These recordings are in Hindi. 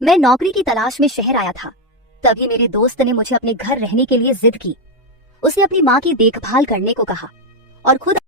मैं नौकरी की तलाश में शहर आया था। तभी मेरे दोस्त ने मुझे अपने घर रहने के लिए जिद की। उसने अपनी माँ की देखभाल करने को कहा और खुद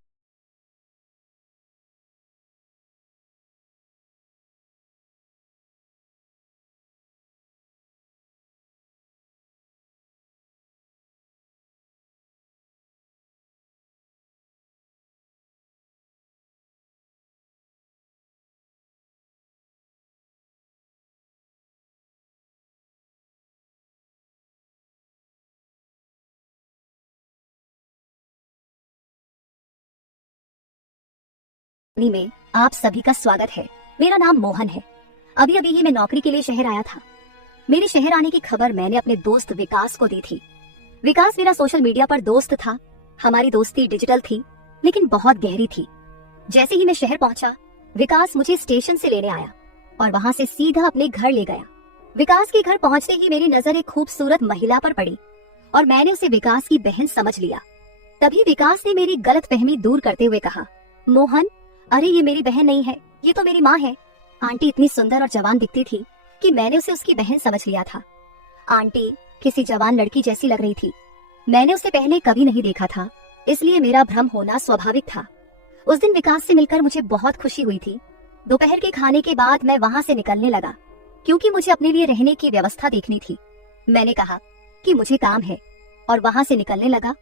में आप सभी का स्वागत है। मेरा नाम मोहन है। अभी अभी ही मैं नौकरी के लिए शहर आया था। मेरे शहर आने की खबर मैंने अपने दोस्त विकास को दी थी। विकास मेरा सोशल मीडिया पर दोस्त था। हमारी दोस्ती डिजिटल थी, लेकिन बहुत गहरी थी। जैसे ही मैं शहर पहुंचा, विकास मुझे स्टेशन से लेने आया और वहां से सीधा अपने घर ले गया। विकास के घर पहुंचते ही मेरी नजर एक खूबसूरत महिला पर पड़ी और मैंने उसे विकास की बहन समझ लिया। तभी विकास ने मेरी गलतफहमी दूर करते हुए कहा, मोहन, अरे ये मेरी बहन नहीं है, ये तो मेरी माँ है। आंटी इतनी सुंदर और जवान दिखती थी कि मैंने उसे उसकी बहन समझ लिया था। आंटी किसी जवान लड़की जैसी लग रही थी। मैंने उसे पहले कभी नहीं देखा था, इसलिए मेरा भ्रम होना स्वाभाविक था। उस दिन विकास से मिलकर मुझे बहुत खुशी हुई थी। दोपहर के खाने के बाद मैं वहां से निकलने लगा, क्योंकि मुझे अपने लिए रहने की व्यवस्था देखनी थी। मैंने कहा कि मुझे काम है और वहां से निकलने लगा।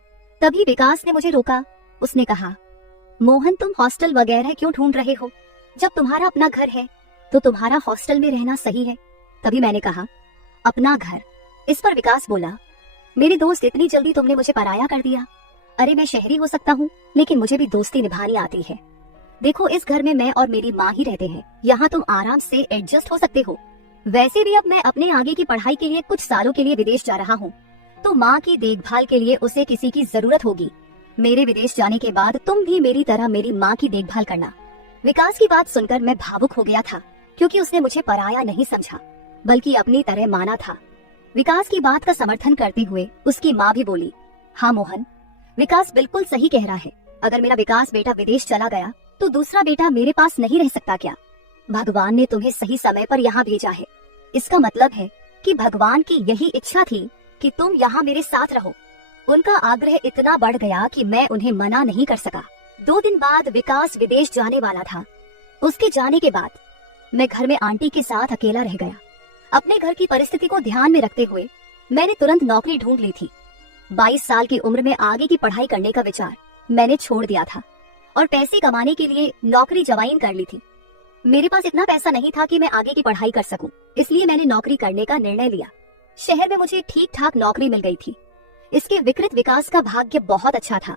तभी विकास ने मुझे रोका। उसने कहा, मोहन, तुम हॉस्टल वगैरह क्यों ढूंढ रहे हो? जब तुम्हारा अपना घर है तो तुम्हारा हॉस्टल में रहना सही है। तभी मैंने कहा, अपना घर? इस पर विकास बोला, मेरे दोस्त, इतनी जल्दी तुमने मुझे पराया कर दिया। अरे मैं शहरी हो सकता हूँ, लेकिन मुझे भी दोस्ती निभानी आती है। देखो, इस घर में मैं और मेरी माँ ही रहते हैं। यहाँ तुम आराम से एडजस्ट हो सकते हो। वैसे भी अब मैं अपने आगे की पढ़ाई के लिए कुछ सालों के लिए विदेश जा रहा हूँ, तो माँ की देखभाल के लिए उसे किसी की जरूरत होगी। मेरे विदेश जाने के बाद तुम भी मेरी तरह मेरी माँ की देखभाल करना। विकास की बात सुनकर मैं भावुक हो गया था, क्योंकि उसने मुझे पराया नहीं समझा, बल्कि अपनी तरह माना था। विकास की बात का समर्थन करते हुए उसकी माँ भी बोली, हाँ मोहन, विकास बिल्कुल सही कह रहा है। अगर मेरा विकास बेटा विदेश चला गया तो दूसरा बेटा मेरे पास नहीं रह सकता क्या? भगवान ने तुम्हें सही समय पर यहाँ भेजा है। इसका मतलब है कि भगवान की यही इच्छा थी कि तुम यहाँ मेरे साथ रहो। उनका आग्रह इतना बढ़ गया कि मैं उन्हें मना नहीं कर सका। 2 दिन बाद विकास विदेश जाने वाला था। उसके जाने के बाद मैं घर में आंटी के साथ अकेला रह गया। अपने घर की परिस्थिति को ध्यान में रखते हुए मैंने तुरंत नौकरी ढूंढ ली थी। 22 साल की उम्र में आगे की पढ़ाई करने का विचार मैंने छोड़ दिया था और पैसे कमाने के लिए नौकरी ज्वाइन कर ली थी। मेरे पास इतना पैसा नहीं था कि मैं आगे की पढ़ाई कर सकूं, इसलिए मैंने नौकरी करने का निर्णय लिया। शहर में मुझे ठीक ठाक नौकरी मिल गई थी। इसके विकृत विकास का भाग्य बहुत अच्छा था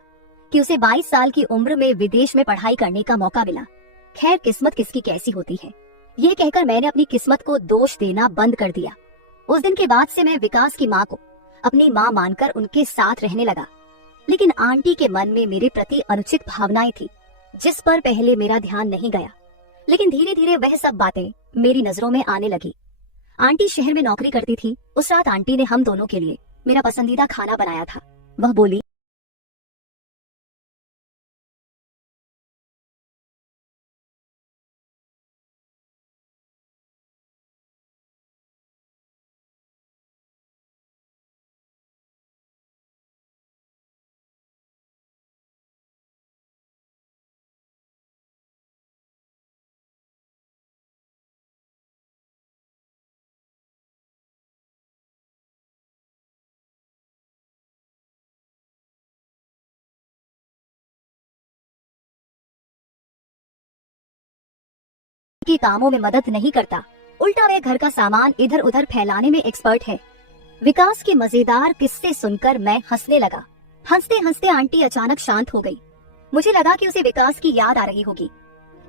कि उसे 22 साल की उम्र में विदेश में पढ़ाई करने का मौका मिला। खैर, किस्मत किसकी कैसी होती है, ये कहकर मैंने अपनी किस्मत को दोष देना बंद कर दिया। उस दिन के बाद से मैं विकास की माँ को अपनी माँ मानकर उनके साथ रहने लगा। लेकिन आंटी के मन में मेरे प्रति अनुचित भावनाएं थी, जिस पर पहले मेरा ध्यान नहीं गया। लेकिन धीरे धीरे वह सब बातें मेरी नजरों में आने लगी। आंटी शहर में नौकरी करती थी। उस रात आंटी ने हम दोनों के लिए मेरा पसंदीदा खाना बनाया था। वह बोली, के कामों में मदद नहीं करता, उल्टा वह घर का सामान इधर उधर फैलाने में एक्सपर्ट है। विकास के मजेदार किस्से सुनकर मैं हंसने लगा। हंसते हंसते आंटी अचानक शांत हो गई। मुझे लगा कि उसे विकास की याद आ रही होगी,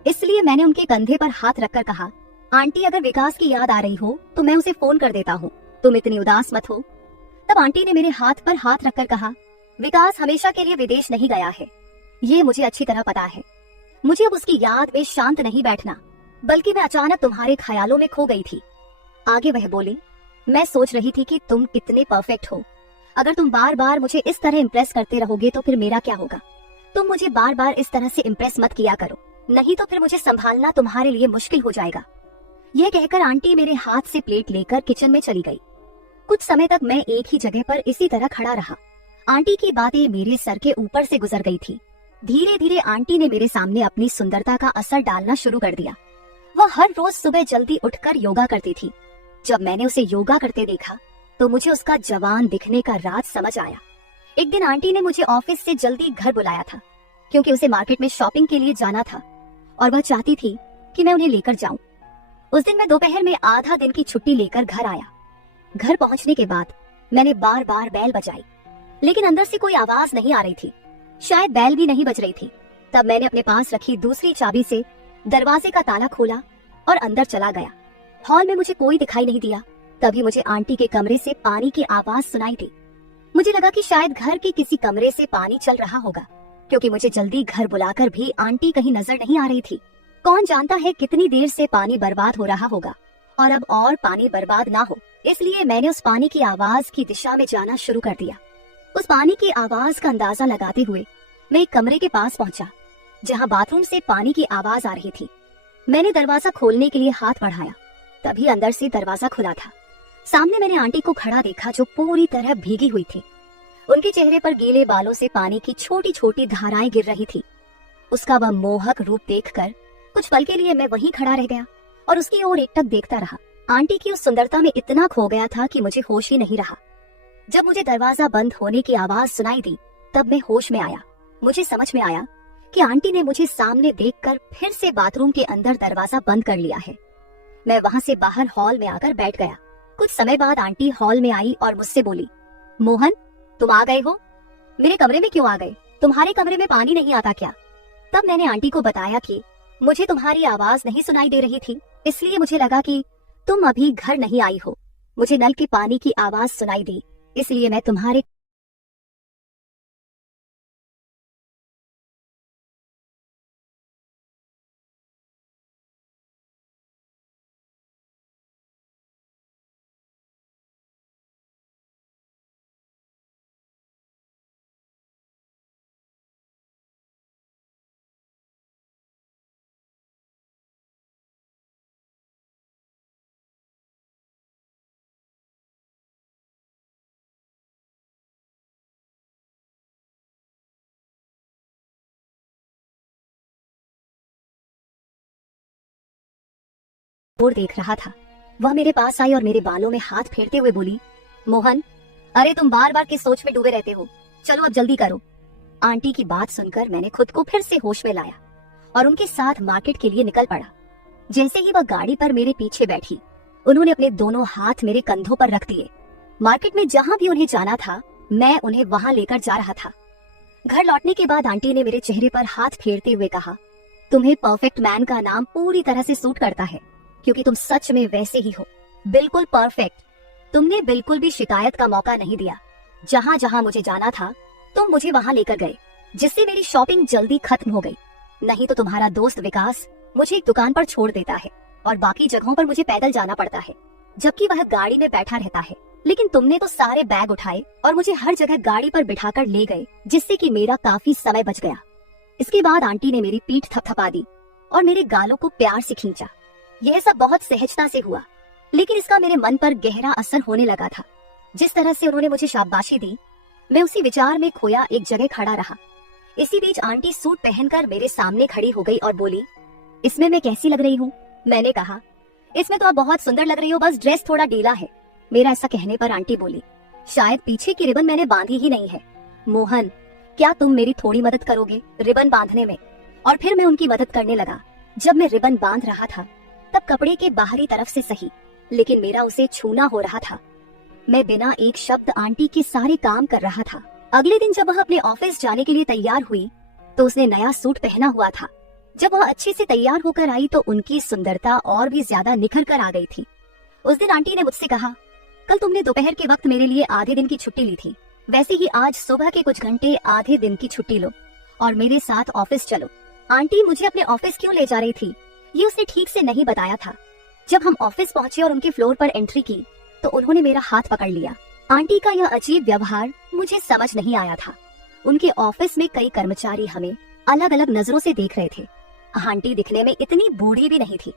इसलिए मैंने उनके कंधे पर हाथ रखकर कहा, आंटी, अगर विकास की याद आ रही हो तो मैं उसे फोन कर देता हूँ, तुम इतनी उदास मत हो। तब आंटी ने मेरे हाथ पर हाथ रखकर कहा, विकास हमेशा के लिए विदेश नहीं गया है, ये मुझे अच्छी तरह पता है। मुझे अब उसकी याद में शांत नहीं बैठना, बल्कि मैं अचानक तुम्हारे ख्यालों में खो गई थी। आगे वह बोली, मैं सोच रही थी कि तुम कितने परफेक्ट हो। अगर तुम बार बार मुझे इस तरह इम्प्रेस करते रहोगे तो फिर मेरा क्या होगा? तुम मुझे बार बार इस तरह से इम्प्रेस मत किया करो, नहीं तो फिर मुझे संभालना तुम्हारे लिए मुश्किल हो जाएगा। यह कहकर आंटी मेरे हाथ से प्लेट लेकर किचन में चली गई। कुछ समय तक मैं एक ही जगह पर इसी तरह खड़ा रहा। आंटी की बातें मेरे सर के ऊपर से गुजर गई थी। धीरे धीरे आंटी ने मेरे सामने अपनी सुंदरता का असर डालना शुरू कर दिया। वह हर रोज सुबह जल्दी उठकर योगा करती थी। जब मैंने उसे योगा करते देखा तो मुझे उसका जवान दिखने का राज समझ आया। एक दिन आंटी ने मुझे ऑफिस से जल्दी घर बुलाया था, क्योंकि उसे मार्केट में शॉपिंग के लिए जाना था और वह चाहती थी कि मैं उन्हें लेकर जाऊं। उस दिन मैं दोपहर में आधा दिन की छुट्टी लेकर घर आया। घर पहुंचने के बाद मैंने बार बार बेल बजाई, लेकिन अंदर से कोई आवाज नहीं आ रही थी। शायद बेल भी नहीं बज रही थी। तब मैंने अपने पास रखी दूसरी चाबी से दरवाजे का ताला खोला और अंदर चला गया। हॉल में मुझे कोई दिखाई नहीं दिया। तभी मुझे आंटी के कमरे से पानी की आवाज सुनाई दी। मुझे लगा कि शायद घर के किसी कमरे से पानी चल रहा होगा, क्योंकि मुझे जल्दी घर बुलाकर भी आंटी कहीं नजर नहीं आ रही थी। कौन जानता है कितनी देर से पानी बर्बाद हो रहा होगा और अब और पानी बर्बाद ना हो, इसलिए मैंने उस पानी की आवाज की दिशा में जाना शुरू कर दिया। उस पानी की आवाज का अंदाजा लगाते हुए मैं एक कमरे के पास पहुंचा, जहां बाथरूम से पानी की आवाज आ रही थी। मैंने दरवाजा खोलने के लिए हाथ बढ़ाया, तभी अंदर से दरवाजा खुला था। सामने मैंने आंटी को खड़ा देखा, जो पूरी तरह भीगी हुई थी। उनके चेहरे पर गीले बालों से पानी की छोटी छोटी धाराएं गिर रही थी। उसका वह मोहक रूप देखकर कुछ पल के लिए मैं वहीं खड़ा रह गया और उसकी ओर एकटक देखता रहा। आंटी की उस सुंदरता में इतना खो गया था कि मुझे होश ही नहीं रहा। जब मुझे दरवाजा बंद होने की आवाज सुनाई दी, तब मैं होश में आया। मुझे समझ में आया कि आंटी ने मुझे सामने देखकर फिर से बाथरूम के अंदर दरवाजा बंद कर लिया है। मैं वहां से बाहर हॉल में आकर बैठ गया। कुछ समय बाद आंटी हॉल में आई और मुझसे बोली, मोहन, तुम आ गए हो? मेरे कमरे में क्यों आ गए? तुम्हारे कमरे में पानी नहीं आता क्या? तब मैंने आंटी को बताया कि मुझे तुम्हारी आवाज नहीं सुनाई दे रही थी, इसलिए मुझे लगा कि तुम अभी घर नहीं आई हो। मुझे नल के पानी की आवाज सुनाई दी, इसलिए मैं तुम्हारे ओर देख रहा था। वह मेरे पास आई और मेरे बालों में हाथ फेरते हुए बोली, मोहन, अरे तुम बार बार किस सोच में डूबे रहते हो? चलो अब जल्दी करो। आंटी की बात सुनकर मैंने खुद को फिर से होश में लाया और उनके साथ मार्केट के लिए निकल पड़ा। जैसे ही वह गाड़ी पर मेरे पीछे बैठी, उन्होंने अपने दोनों हाथ मेरे कंधों पर रख दिए। मार्केट में जहाँ भी उन्हें जाना था, मैं उन्हें वहाँ लेकर जा रहा था। घर लौटने के बाद आंटी ने मेरे चेहरे पर हाथ फेरते हुए कहा, तुम्हें परफेक्ट मैन का नाम पूरी तरह से सूट करता है, क्योंकि तुम सच में वैसे ही हो, बिल्कुल परफेक्ट। तुमने बिल्कुल भी शिकायत का मौका नहीं दिया। जहाँ जहाँ मुझे जाना था, तुम मुझे वहाँ लेकर गए, जिससे मेरी शॉपिंग जल्दी खत्म हो गई। नहीं तो तुम्हारा दोस्त विकास मुझे एक दुकान पर छोड़ देता है और बाकी जगहों पर मुझे पैदल जाना पड़ता है, जबकि वह गाड़ी में बैठा रहता है। लेकिन तुमने तो सारे बैग उठाए और मुझे हर जगह गाड़ी पर बिठाकर ले गए, जिससे कि मेरा काफी समय बच गया। इसके बाद आंटी ने मेरी पीठ थपथपा दी और मेरे गालों को प्यार से खींचा। यह सब बहुत सहजता से हुआ, लेकिन इसका मेरे मन पर गहरा असर होने लगा था। जिस तरह से उन्होंने मुझे शाबाशी दी, मैं उसी विचार में खोया एक जगह खड़ा रहा। इसी बीच आंटी सूट पहनकर मेरे सामने खड़ी हो गई और बोली, इसमें मैं कैसी लग रही हूँ? मैंने कहा, इसमें तो आप बहुत सुंदर लग रही हो, बस ड्रेस थोड़ा ढीला है। मेरा ऐसा कहने पर आंटी बोली, शायद पीछे की रिबन मैंने बांधी ही नहीं है। मोहन, क्या तुम मेरी थोड़ी मदद करोगे रिबन बांधने में? और फिर मैं उनकी मदद करने लगा। जब मैं रिबन बांध रहा था, तब कपड़े के बाहरी तरफ से सही, लेकिन मेरा उसे छूना हो रहा था। मैं बिना एक शब्द आंटी के सारे काम कर रहा था। अगले दिन जब वह अपने ऑफिस जाने के लिए तैयार हुई, तो उसने नया सूट पहना हुआ था। जब वह अच्छे से तैयार होकर आई, तो उनकी सुंदरता और भी ज्यादा निखर कर आ गई थी। उस दिन आंटी ने मुझसे कहा, कल तुमने दोपहर के वक्त मेरे लिए आधे दिन की छुट्टी ली थी, वैसे ही आज सुबह के कुछ घंटे आधे दिन की छुट्टी लो और मेरे साथ ऑफिस चलो। आंटी मुझे अपने ऑफिस क्यों ले जा रही थी, ये उसने ठीक से नहीं बताया था। जब हम ऑफिस पहुंचे और उनके फ्लोर पर एंट्री की, तो उन्होंने मेरा हाथ पकड़ लिया। आंटी का यह अजीब व्यवहार मुझे समझ नहीं आया था। उनके ऑफिस में कई कर्मचारी हमें अलग अलग नजरों से देख रहे थे। आंटी दिखने में इतनी बूढ़ी भी नहीं थी,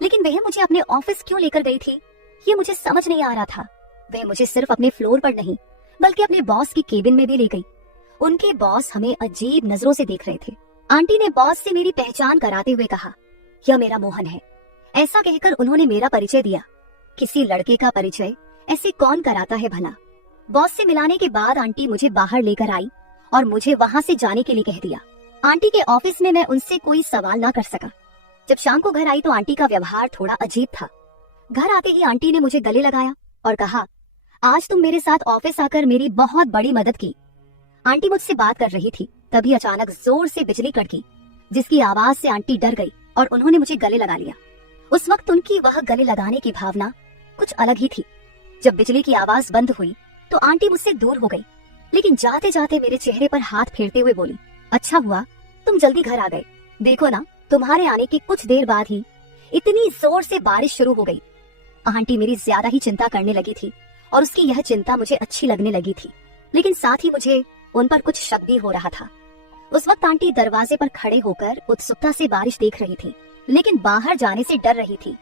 लेकिन वह मुझे अपने ऑफिस क्यों लेकर गई थी, ये मुझे समझ नहीं आ रहा था। वह मुझे सिर्फ अपने फ्लोर पर नहीं बल्कि अपने बॉस की केबिन में भी ले गई। उनके बॉस हमें अजीब नजरों से देख रहे थे। आंटी ने बॉस से मेरी पहचान कराते हुए कहा, यह मेरा मोहन है। ऐसा कहकर उन्होंने मेरा परिचय दिया। किसी लड़के का परिचय ऐसे कौन कराता है भला। बॉस से मिलाने के बाद आंटी मुझे बाहर लेकर आई और मुझे वहां से जाने के लिए कह दिया। आंटी के ऑफिस में मैं उनसे कोई सवाल ना कर सका। जब शाम को घर आई तो आंटी का व्यवहार थोड़ा अजीब था। घर आते ही आंटी ने मुझे गले लगाया और कहा, आज तुम मेरे साथ ऑफिस आकर मेरी बहुत बड़ी मदद की। आंटी मुझसे बात कर रही थी, तभी अचानक जोर से बिजली कड़की, जिसकी आवाज से आंटी डर गई और उन्होंने मुझे गले लगा लिया। उस वक्त उनकी वह गले लगाने की भावना कुछ अलग ही थी। जब बिजली की आवाज बंद हुई तो आंटी मुझसे दूर हो गई, लेकिन जाते जाते मेरे चेहरे पर हाथ फेरते हुए बोली, अच्छा हुआ तुम जल्दी घर आ गए। देखो ना, तुम्हारे आने के कुछ देर बाद ही इतनी जोर से बारिश शुरू हो गई। आंटी मेरी ज्यादा ही चिंता करने लगी थी और उसकी यह चिंता मुझे अच्छी लगने लगी थी, लेकिन साथ ही मुझे उन पर कुछ शक भी हो रहा था। उस वक्त आंटी दरवाजे पर खड़े होकर उत्सुकता से बारिश देख रही थी, लेकिन बाहर जाने से डर रही थी।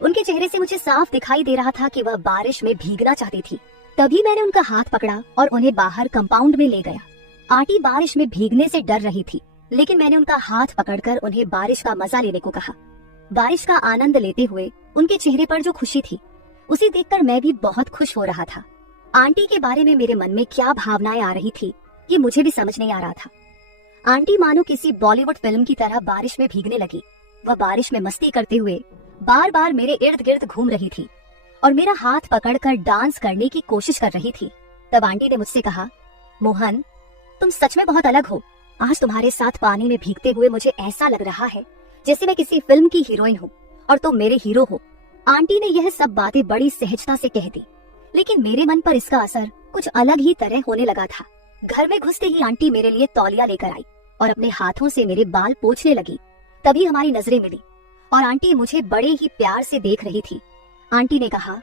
उनके चेहरे से मुझे साफ दिखाई दे रहा था कि वह बारिश में भीगना चाहती थी। तभी मैंने उनका हाथ पकड़ा और उन्हें बाहर कंपाउंड में ले गया। आंटी बारिश में भीगने से डर रही थी, लेकिन मैंने उनका हाथ पकड़कर उन्हें बारिश का मजा लेने को कहा। बारिश का आनंद लेते हुए उनके चेहरे पर जो खुशी थी, उसे देखकर मैं भी बहुत खुश हो रहा था। आंटी के बारे में मेरे मन में क्या भावनाएं आ रही थी, ये मुझे भी समझ नहीं आ रहा था। आंटी मानो किसी बॉलीवुड फिल्म की तरह बारिश में भीगने लगी। वह बारिश में मस्ती करते हुए बार बार मेरे इर्द गिर्द घूम रही थी और मेरा हाथ पकड़कर डांस करने की कोशिश कर रही थी। तब आंटी ने मुझसे कहा, मोहन तुम सच में बहुत अलग हो। आज तुम्हारे साथ पानी में भीगते हुए मुझे ऐसा लग रहा है जैसे मैं किसी फिल्म की हीरोइन हूँ और तुम मेरे हीरो हो। आंटी ने यह सब बातें बड़ी सहजता से कह दी, लेकिन मेरे मन पर इसका असर कुछ अलग ही तरह होने लगा था। घर में घुसते ही आंटी मेरे लिए तौलिया लेकर आई और अपने हाथों से मेरे बाल पोंछने लगी। तभी हमारी नजरें मिली और आंटी मुझे बड़े ही प्यार से देख रही थी। आंटी ने कहा,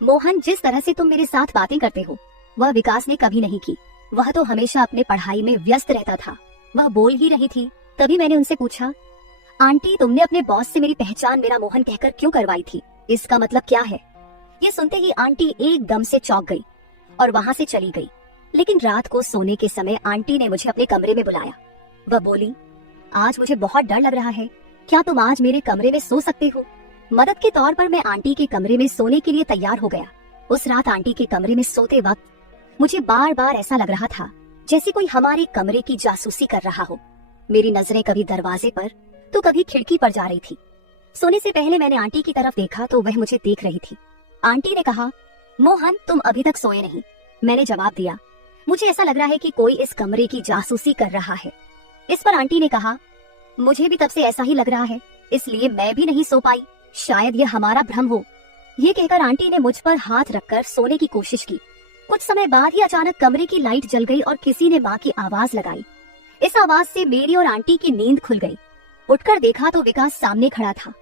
मोहन जिस तरह से तुम मेरे साथ बातें करते हो वह विकास ने कभी नहीं की। वह तो हमेशा अपने पढ़ाई में व्यस्त रहता था। वह बोल ही रही थी। तभी मैंने उनसे पूछा, आंटी तुमने अपने बॉस से मेरी पहचान मेरा मोहन कहकर क्यों करवाई थी, इसका मतलब क्या है? ये सुनते ही आंटी एकदम से चौंक गई और वहाँ से चली गई। लेकिन रात को सोने के समय आंटी ने मुझे अपने कमरे में बुलाया। वह बोली, आज मुझे बहुत डर लग रहा है, क्या तुम आज मेरे कमरे में सो सकते हो? मदद के तौर पर मैं आंटी के कमरे में सोने के लिए तैयार हो गया। उस रात आंटी के कमरे में सोते वक्त मुझे बार बार ऐसा लग रहा था जैसे कोई हमारे कमरे की जासूसी कर रहा हो। मेरी नजरें कभी दरवाजे पर तो कभी खिड़की पर जा रही थी। सोने से पहले मैंने आंटी की तरफ देखा तो वह मुझे देख रही थी। आंटी ने कहा, मोहन तुम अभी तक सोए नहीं। मैंने जवाब दिया, मुझे ऐसा लग रहा है कि कोई इस कमरे की जासूसी कर रहा है। इस पर आंटी ने कहा, मुझे भी तब से ऐसा ही लग रहा है, इसलिए मैं भी नहीं सो पाई। शायद यह हमारा भ्रम हो। ये कहकर आंटी ने मुझ पर हाथ रखकर सोने की कोशिश की। कुछ समय बाद ही अचानक कमरे की लाइट जल गई और किसी ने माँ की आवाज लगाई। इस आवाज से मेरी और आंटी की नींद खुल गई। उठकर देखा तो विकास सामने खड़ा था।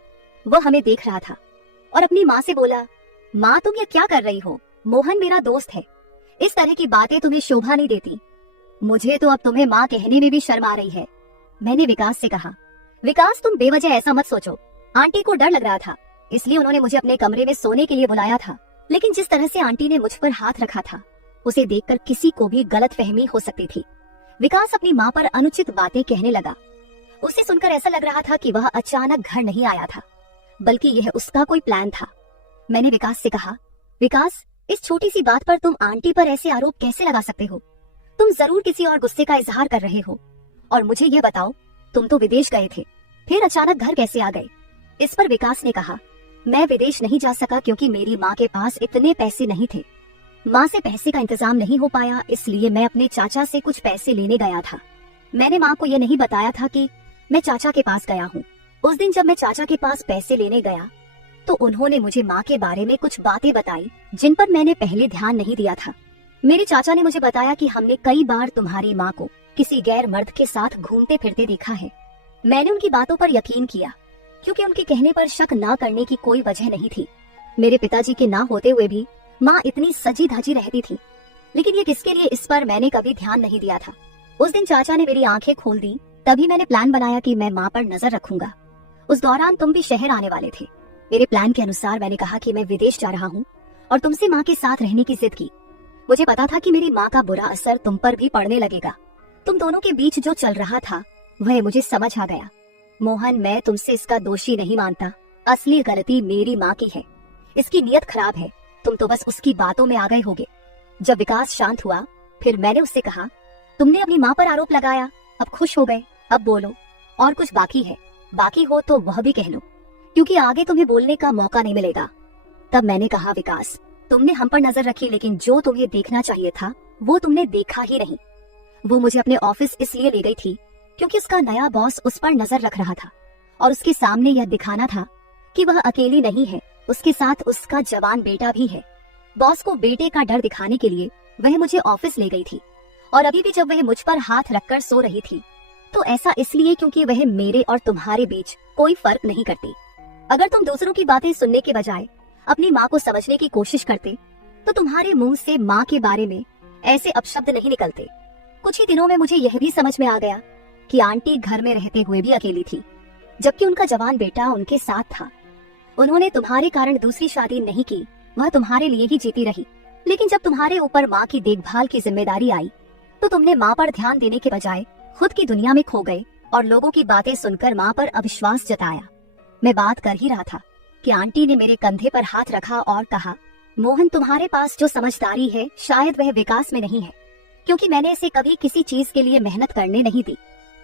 वह हमें देख रहा था और अपनी माँ से बोला, माँ तुम ये क्या कर रही हो? मोहन मेरा दोस्त है, इस तरह की बातें तुम्हें शोभा नहीं देती। मुझे तो अब तुम्हें माँ कहने में भी शर्म आ रही है। मैंने विकास से कहा, विकास तुम बेवजह ऐसा मत सोचो। आंटी को डर लग रहा था, इसलिए उन्होंने मुझे अपने कमरे में सोने के लिए बुलाया था। लेकिन जिस तरह से आंटी ने मुझ पर हाथ रखा था, उसे देखकर किसी को भी गलतफहमी हो सकती थी। विकास अपनी माँ पर अनुचित बातें कहने लगा। उसे सुनकर ऐसा लग रहा था कि वह अचानक घर नहीं आया था, बल्कि यह उसका कोई प्लान था। मैंने विकास से कहा, विकास इस छोटी सी बात पर तुम आंटी पर ऐसे आरोप कैसे लगा सकते हो? तुम जरूर किसी और गुस्से का इजहार कर रहे हो। और मुझे ये बताओ, तुम तो विदेश गए थे, फिर अचानक घर कैसे आ गए? इस पर विकास ने कहा, मैं विदेश नहीं जा सका क्योंकि मेरी माँ के पास इतने पैसे नहीं थे। माँ से पैसे का इंतजाम नहीं हो पाया, इसलिए मैं अपने चाचा से कुछ पैसे लेने गया था। मैंने माँ को यह नहीं बताया था कि मैं चाचा के पास गया हूँ। उस दिन जब मैं चाचा के पास पैसे लेने गया तो उन्होंने मुझे माँ के बारे में कुछ बातें बताई जिन पर मैंने पहले ध्यान नहीं दिया था। मेरे चाचा ने मुझे बताया कि हमने कई बार तुम्हारी माँ को किसी गैर मर्द के साथ घूमते फिरते देखा है। मैंने उनकी बातों पर यकीन किया क्योंकि उनके कहने पर शक ना करने की कोई वजह नहीं थी। मेरे पिताजी के ना होते हुए भी माँ इतनी सजी धजी रहती थी, लेकिन ये किसके लिए, इस पर मैंने कभी ध्यान नहीं दिया था। उस दिन चाचा ने मेरी आंखें खोल दी, तभी मैंने प्लान बनाया कि मैं माँ पर नजर रखूंगा। उस दौरान तुम भी शहर आने वाले थे। मेरे प्लान के अनुसार मैंने कहा कि मैं विदेश जा रहा हूँ और तुमसे माँ के साथ रहने की जिद की। मुझे पता था कि मेरी माँ का बुरा असर तुम पर भी पड़ने लगेगा। तुम दोनों के बीच जो चल रहा था वह मुझे समझ आ गया। मोहन, मैं तुमसे इसका दोषी नहीं मानता। असली गलती मेरी माँ की है। इसकी नीयत खराब है। तुम तो बस उसकी बातों में आ गए होगे। जब विकास शांत हुआ फिर मैंने उससे कहा, तुमने अपनी माँ पर आरोप लगाया, अब खुश हो गए, अब बोलो और कुछ बाकी है। बाकी हो तो वह भी कह लो, क्योंकि आगे तुम्हें बोलने का मौका नहीं मिलेगा। तब मैंने कहा, विकास, तुमने हम पर नजर रखी, लेकिन जो तुम्हें देखना चाहिए था वो तुमने देखा ही नहीं। वो मुझे अपने ऑफिस इसलिए ले गई थी क्योंकि उसका नया बॉस उस पर नजर रख रहा था और उसके सामने यह दिखाना था कि वह अकेली नहीं है, उसके साथ उसका जवान बेटा भी है। बॉस को बेटे का डर दिखाने के लिए वह मुझे ऑफिस ले गई थी और अभी भी जब वह मुझ पर हाथ रखकर सो रही थी तो ऐसा इसलिए क्योंकि वह मेरे और तुम्हारे बीच कोई फर्क नहीं करती। अगर तुम दूसरों की बातें सुनने के बजाय अपनी माँ को समझने की कोशिश करते तो तुम्हारे मुंह से माँ के बारे में ऐसे अपशब्द नहीं निकलते। कुछ ही दिनों में मुझे यह भी समझ में आ गया कि आंटी घर में रहते हुए भी अकेली थी, जबकि उनका जवान बेटा उनके साथ था। उन्होंने तुम्हारे कारण दूसरी शादी नहीं की, वह तुम्हारे लिए ही जीती रही। लेकिन जब तुम्हारे ऊपर माँ की देखभाल की जिम्मेदारी आई तो तुमने माँ पर ध्यान देने के बजाय खुद की दुनिया में खो गए और लोगों की बातें सुनकर माँ पर अविश्वास जताया। मैं बात कर ही रहा था कि आंटी ने मेरे कंधे पर हाथ रखा और कहा, मोहन, तुम्हारे पास जो समझदारी है शायद वह विकास में नहीं है, क्योंकि मैंने इसे कभी किसी चीज के लिए मेहनत करने नहीं दी।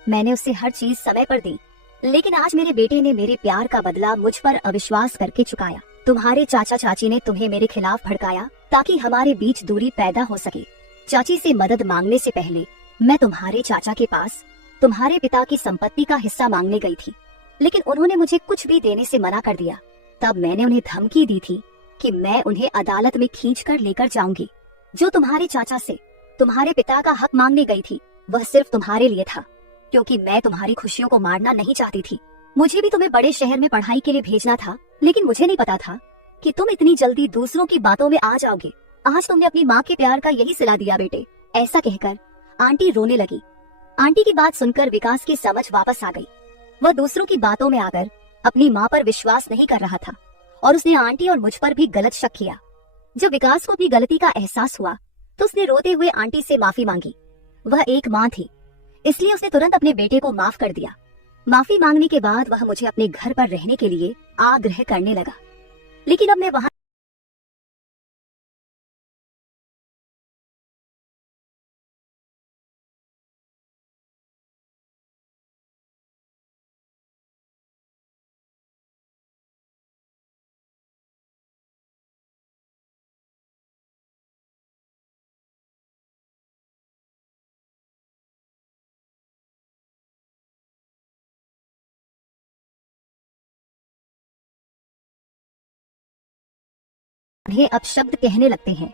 मैंने उसे हर चीज समय पर दी, लेकिन आज मेरे बेटे ने मेरे प्यार का बदला मुझ पर अविश्वास करके चुकाया। तुम्हारे चाचा चाची ने तुम्हें मेरे खिलाफ भड़काया ताकि हमारे बीच दूरी पैदा हो सके। चाची से मदद मांगने से पहले मैं तुम्हारे चाचा के पास तुम्हारे पिता की संपत्ति का हिस्सा मांगने गई थी, लेकिन उन्होंने मुझे कुछ भी देने से मना कर दिया। तब मैंने उन्हें धमकी दी थी कि मैं उन्हें अदालत में खींचकर लेकर जाऊंगी। जो तुम्हारे चाचा से तुम्हारे पिता का हक मांगने गई थी वह सिर्फ तुम्हारे लिए था, क्योंकि मैं तुम्हारी खुशियों को मारना नहीं चाहती थी। मुझे भी तुम्हें बड़े शहर में पढ़ाई के लिए भेजना था, लेकिन मुझे नहीं पता था कि तुम इतनी जल्दी दूसरों की बातों में आ जाओगे। आज तुमने अपनी माँ के प्यार का यही सिला दिया बेटे। ऐसा कहकर आंटी रोने लगी। आंटी की बात सुनकर विकास की समझ वापस आ गई। वह दूसरों की बातों में आकर अपनी माँ पर विश्वास नहीं कर रहा था और उसने आंटी और मुझ पर भी गलत शक किया। जब विकास को अपनी गलती का एहसास हुआ तो उसने रोते हुए आंटी से माफी मांगी। वह एक माँ थी, इसलिए उसने तुरंत अपने बेटे को माफ कर दिया। माफी मांगने के बाद वह मुझे अपने घर पर रहने के लिए आग्रह करने लगा, लेकिन अब मैं वहां उन्हें अपशब्द कहने लगते हैं।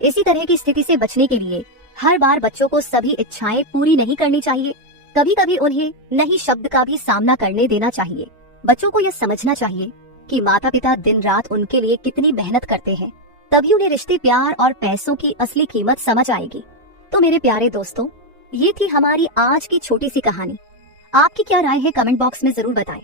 इसी तरह की स्थिति से बचने के लिए हर बार बच्चों को सभी इच्छाएं पूरी नहीं करनी चाहिए। कभी कभी उन्हें नहीं शब्द का भी सामना करने देना चाहिए। बच्चों को यह समझना चाहिए कि माता पिता दिन रात उनके लिए कितनी मेहनत करते हैं, तभी उन्हें रिश्ते, प्यार और पैसों की असली कीमत समझ आएगी। तो मेरे प्यारे दोस्तों, ये थी हमारी आज की छोटी सी कहानी। आपकी क्या राय है कमेंट बॉक्स में जरूर बताएं।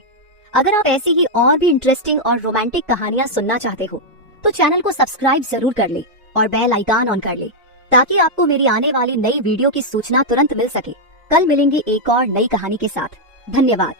अगर आप ऐसी ही और भी इंटरेस्टिंग और रोमांटिक कहानियां सुनना चाहते हो तो चैनल को सब्सक्राइब जरूर कर ले और बेल आइकन ऑन कर ले, ताकि आपको मेरी आने वाली नई वीडियो की सूचना तुरंत मिल सके। कल मिलेंगे एक और नई कहानी के साथ। धन्यवाद।